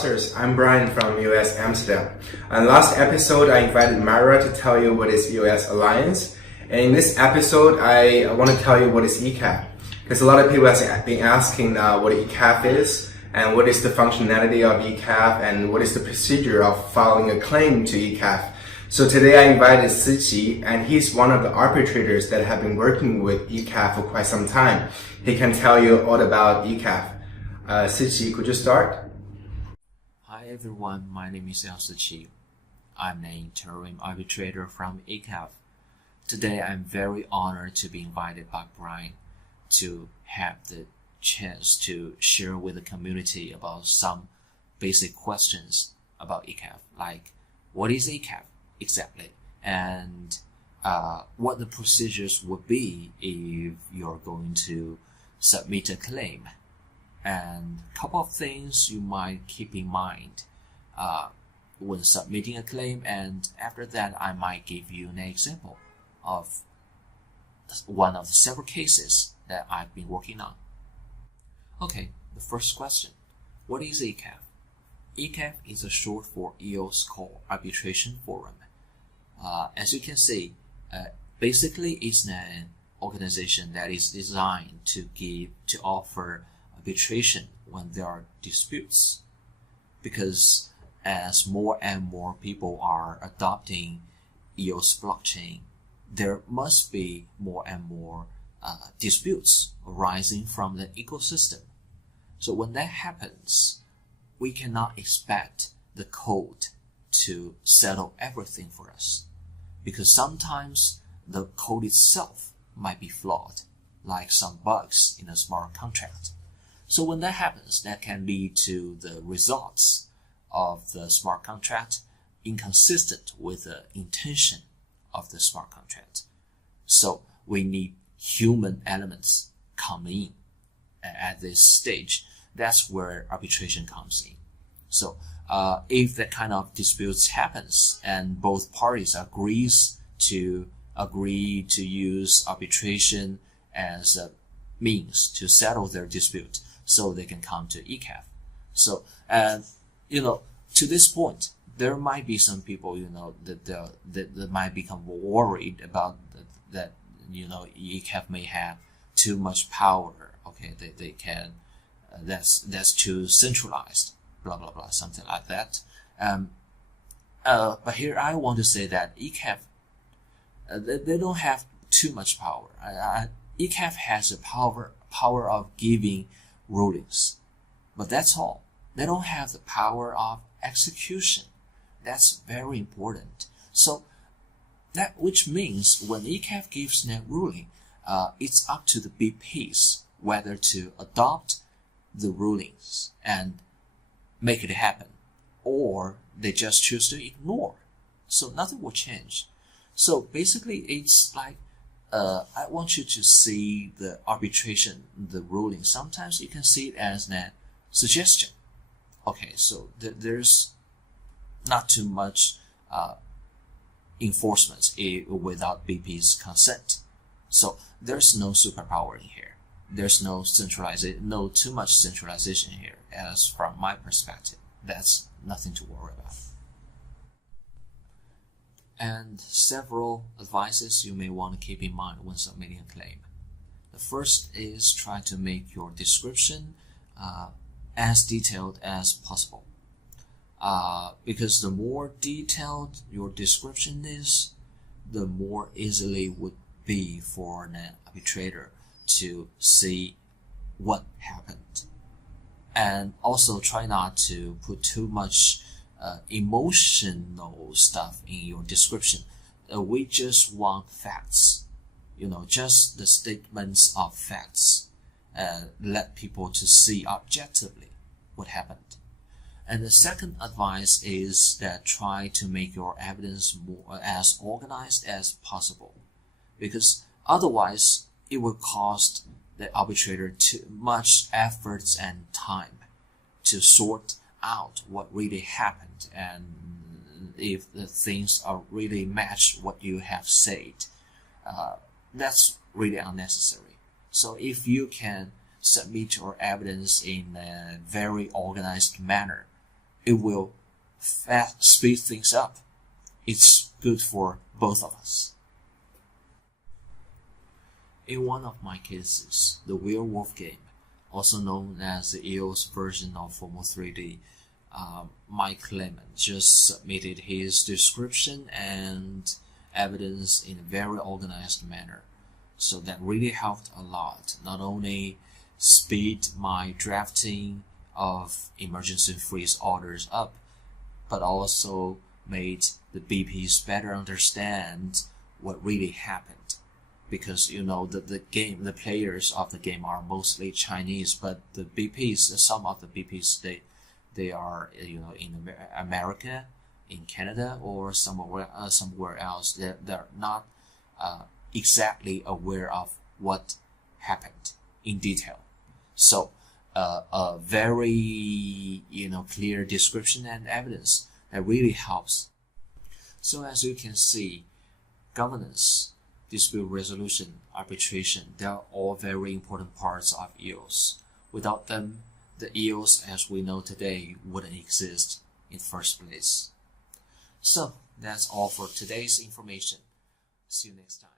Eosers, I'm Brian from US Amsterdam. On last episode, I invited Myra to tell you what is EOS Alliance. And in this episode, I want to tell you what is ECAF. Because a lot of people have been asking what ECAF is, and what is the functionality of ECAF, and what is the procedure of filing a claim to ECAF. So today I invited Siqi, and he's one of the arbitrators that have been working with ECAF for quite some time. He can tell you all about ECAF. Siqi, could you start? Hi everyone, my name is Siqi. I'm an interim arbitrator from ECAF. Today I'm very honored to be invited by Brian to have the chance to share with the community about some basic questions about ECAF, like what is ECAF exactly, and what the procedures would be if you're going to submit a claim, and a couple of things you might keep in mind when submitting a claim. And after that, I might give you an example of one of the several cases that I've been working on. Okay, the first question. What is ECAF? ECAF is a short for EOS called Arbitration Forum. As you can see, basically it's an organization that is designed to offer arbitration when there are disputes. Because as more and more people are adopting EOS blockchain, there must be more and more disputes arising from the ecosystem. So when that happens, we cannot expect the code to settle everything for us, because sometimes the code itself might be flawed, like some bugs in a smart contract. So when that happens, that can lead to the results of the smart contract inconsistent with the intention of the smart contract. So we need human elements come in at this stage. That's where arbitration comes in. So if that kind of disputes happens and both parties agree to use arbitration as a means to settle their dispute, so they can come to ECAF. So to this point, there might be some people that might become worried about that ECAF may have too much power. Okay, they can that's too centralized, blah blah blah, something like that. But here I want to say that ECAF they don't have too much power. ECAF has the power of giving rulings, but that's all. They don't have the power of execution. That's very important. So that which means when ECAF gives that ruling, it's up to the BPs whether to adopt the rulings and make it happen, or they just choose to ignore. So nothing will change. So basically it's like I want you to see the arbitration, the ruling. Sometimes you can see it as a suggestion. Okay, so there's not too much enforcement without BP's consent. So there's no superpower in here. There's no too much centralization here. As from my perspective, that's nothing to worry about. And several advices you may want to keep in mind when submitting a claim. The first is try to make your description as detailed as possible. Because the more detailed your description is, the more easily it would be for an arbitrator to see what happened. And also try not to put too much emotional stuff in your description. We just want facts, just the statements of facts. Let people to see objectively what happened. And the second advice is that try to make your evidence as organized as possible, because otherwise it will cost the arbitrator too much efforts and time to sort out what really happened, and if the things are really match what you have said, that's really unnecessary. So if you can submit your evidence in a very organized manner, it will speed things up. It's good for both of us. In one of my cases, the werewolf game, also known as the EOS version of Formal 3D, my claimant just submitted his description and evidence in a very organized manner. So that really helped a lot. Not only speed my drafting of emergency freeze orders up, but also made the BPs better understand what really happened. Because the players of the game are mostly Chinese, but the BPs, some of the BPs, they are in America, in Canada, or somewhere else. They're not exactly aware of what happened in detail. So a very clear description and evidence that really helps. So as you can see, governance, dispute resolution, arbitration, they are all very important parts of EOS. Without them, the EOS as we know today wouldn't exist in the first place. So that's all for today's information. See you next time.